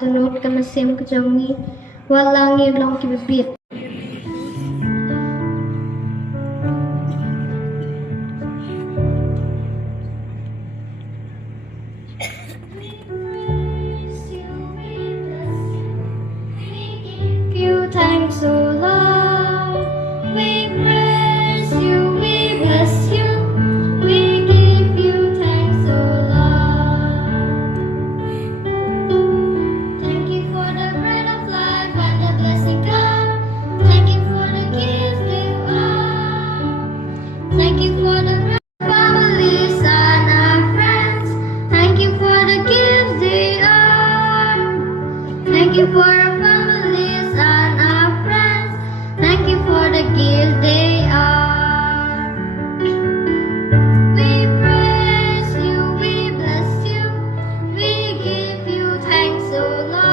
Tanut kamasim kejongi walangi long kibibit. You thanks, O Lord. We praise you, we bless you. We give you thanks, O Lord. Thank you for the bread of life and the blessing God. Thank you for the gifts you are. Thank you for the families and our friends. Thank you for the gifts they are. Thank you for our families and our friends. Thank you for the gifts they are. We praise you, we bless you. We give you thanks, O Lord.